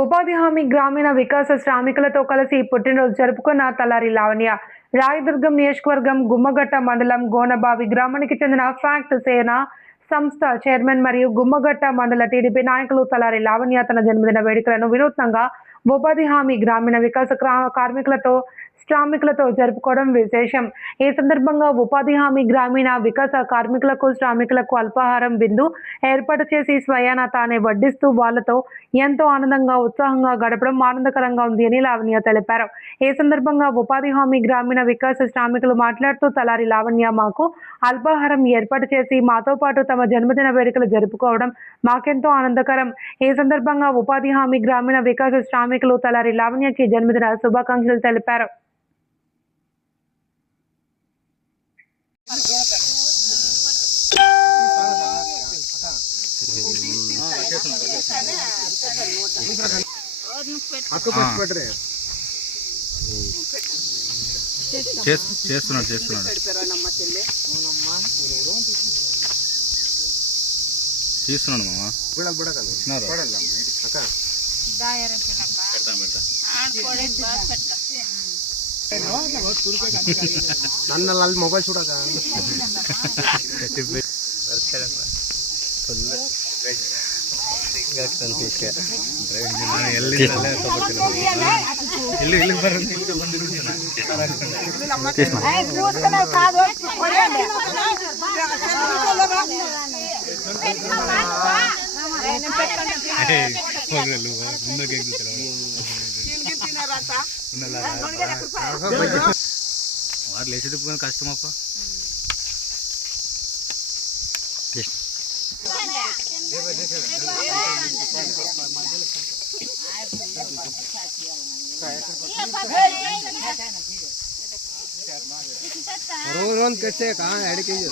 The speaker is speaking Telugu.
ఉపాధి హామీ గ్రామీణ వికాస శ్రామికులతో కలిసి పుట్టినరోజు జరుపుకున్న తలారి లావణ్య. రాయదుర్గం నియోజకవర్గం గుమ్మగట్ట మండలం గోనబావి గ్రామానికి చెందిన ఫ్యాక్ట్ సేన సంస్థ చైర్మన్ మరియు గుమ్మగట్ట మండల టీడీపీ నాయకులు తలారి లావణ్య తన జన్మదిన వేడుకలను వినూత్నంగా ఉపాధి హామీ గ్రామీణ వికాస కార్మికులతో శ్రామికులతో జరుపుకోవడం విశేషం. ఈ సందర్భంగా ఉపాధి హామీ గ్రామీణ వికాస కార్మికులకు శ్రామికులకు అల్పాహారం విందు ఏర్పాటు చేసి స్వయాన తానే వడ్డిస్తూ వాళ్లతో ఎంతో ఆనందంగా ఉత్సాహంగా గడపడం ఆనందకరంగా ఉంది అని లావణ్య తెలిపారు. ఈ సందర్భంగా ఉపాధి హామీ గ్రామీణ వికాస శ్రామికులు మాట్లాడుతూ తలారి లావణ్య మాకు అల్పాహారం ఏర్పాటు చేసి మాతో పాటు తమ జన్మదిన వేడుకలు జరుపుకోవడం మాకెంతో ఆనందకరం. ఈ సందర్భంగా ఉపాధి హామీ గ్రామీణ వికాస శ్రామికులు తలారి లావణ్యకి జన్మదిన శుభాకాంక్షలు తెలిపారు. చేస్తున్నాడు తీస్తున్నాడు మామ ನನ್ನ ಮೊಬೈಲ್ ಸುಡಕ వారు లేచి తిప్పుకొని కష్టమప్ప. रोज कैसे कहाँ ऐड कीजिए